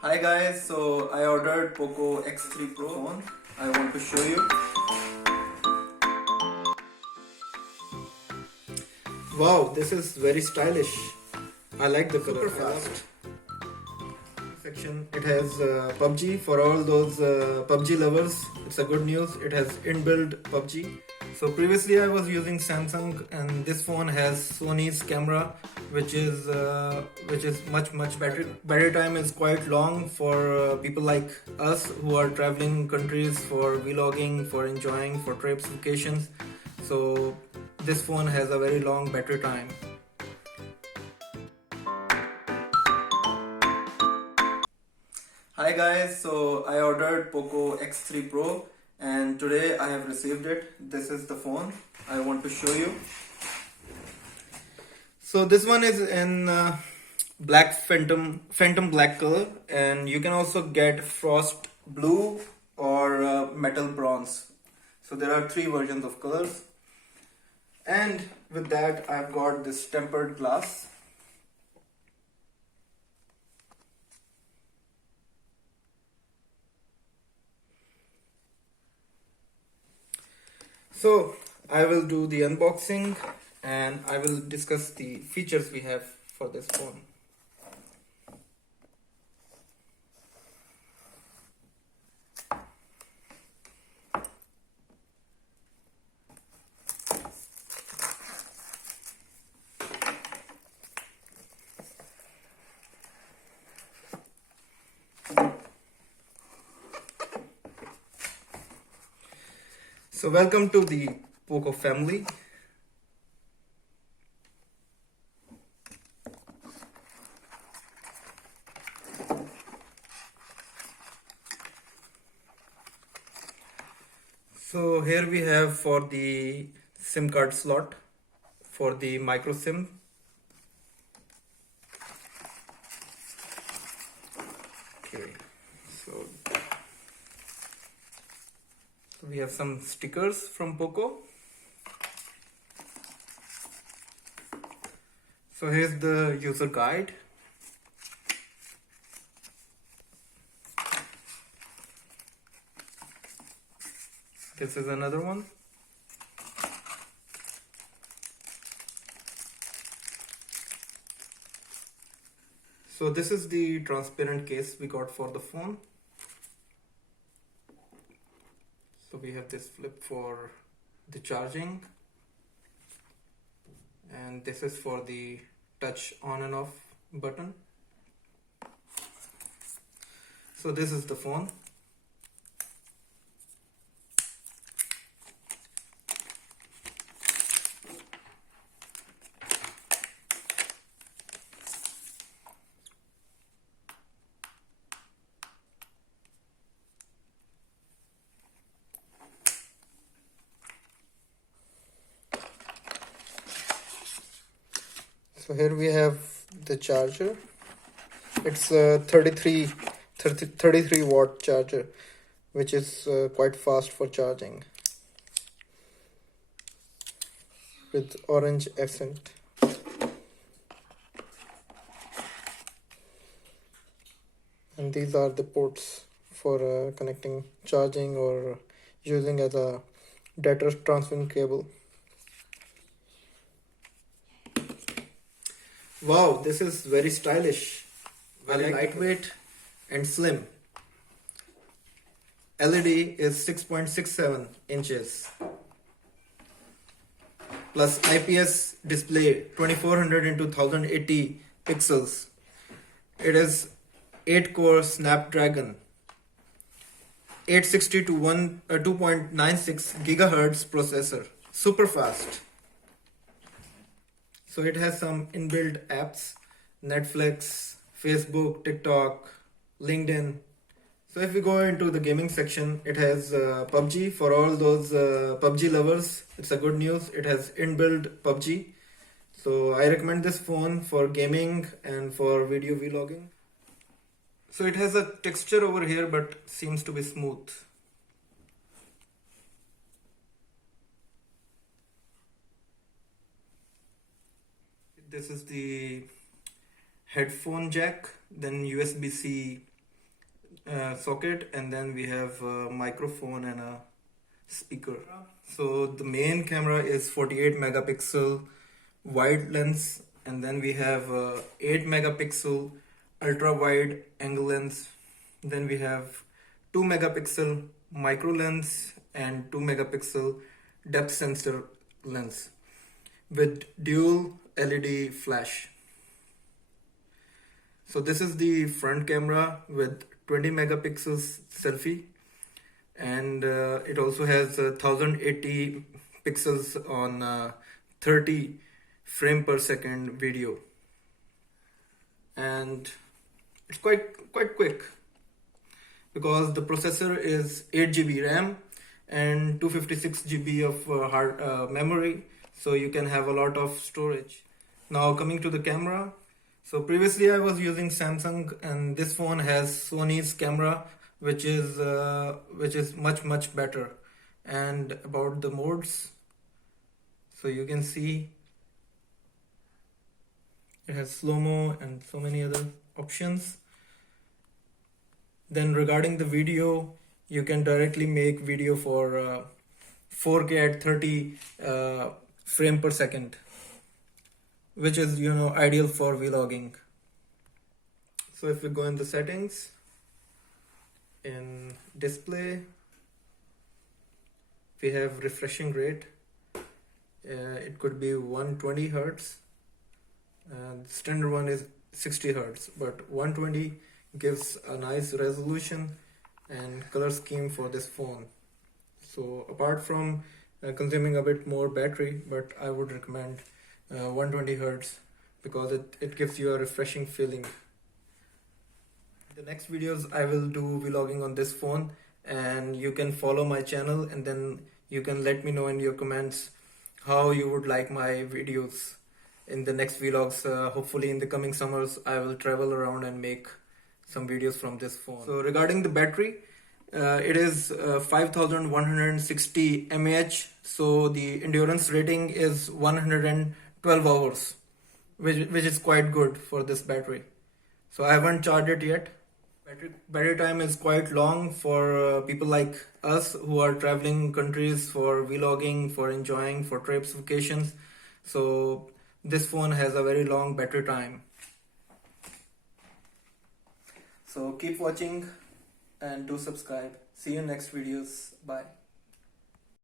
Hi guys, so I ordered Poco X3 Pro phone. I want to show you. Wow, this is very stylish. I like the color. Super fast. Section. It has PUBG for all those PUBG lovers. It's a good news. It has inbuilt PUBG. So previously I was using Samsung, and this phone has Sony's camera, which is much better. Battery time is quite long for people like us who are traveling countries for vlogging, for enjoying, for trips, vacations. So this phone has a very long battery time. Hi guys, so I ordered Poco X3 Pro and today I have received it. This is the phone. I want to show you. So this one is in black phantom black color, and you can also get frost blue or metal bronze. So there are three versions of colors, and with that I've got this tempered glass. So I will do the unboxing and I will discuss the features we have for this phone. So welcome to the Poco family. So here we have for the SIM card slot for the micro SIM. Okay, so we have some stickers from Poco. So here's the user guide. This is another one. So this is the transparent case we got for the phone. So we have this flip for the charging, and this is for the touch on and off button. So this is the phone. So here we have the charger. It's a 33 watt charger, which is quite fast for charging, with orange accent. And these are the ports for connecting charging or using as a data transfer cable. Wow, this is very stylish, very lightweight and slim. LED is 6.67 inches plus IPS display 2400 into 1080 pixels. It is 8-core Snapdragon 860 to 2.96 gigahertz processor, super fast. So it has some inbuilt apps: Netflix, Facebook, TikTok, LinkedIn. So if we go into the gaming section, it has PUBG for all those PUBG lovers. It's a good news. It has inbuilt PUBG. So I recommend this phone for gaming and for video vlogging. So it has a texture over here, but seems to be smooth. This is the headphone jack, then USB-C socket, and then we have a microphone and a speaker. So the main camera is 48 megapixel wide lens, and then we have 8 megapixel ultra wide angle lens. Then we have 2 megapixel micro lens and 2 megapixel depth sensor lens with dual LED flash. So this is the front camera with 20 megapixels selfie, and it also has 1080 pixels on 30 frame per second video, and it's quite quick because the processor is 8 GB RAM and 256 GB of hard memory, so you can have a lot of storage. Now coming to the camera, so previously I was using Samsung, and this phone has Sony's camera, which is much better. And about the modes, so you can see it has slow-mo and so many other options. Then regarding the video, you can directly make video for 4K at 30 frame per second, which is ideal for vlogging. So if we go in the settings, in display we have refreshing rate. It could be 120 Hertz, and standard one is 60 Hertz, but 120 gives a nice resolution and color scheme for this phone. So apart from consuming a bit more battery, but I would recommend 120 Hertz because it gives you a refreshing feeling. The next videos I will do vlogging on this phone, and you can follow my channel, and then you can let me know in your comments how you would like my videos in the next vlogs. Hopefully in the coming summers I will travel around and make some videos from this phone. So regarding the battery, it is 5160 mAh, so the endurance rating is 112 hours, which is quite good for this battery. So I haven't charged it yet. Battery time is quite long for people like us who are traveling countries for vlogging, for enjoying, for trips, vacations. So this phone has a very long battery time. So keep watching and do subscribe. See you in next videos. Bye.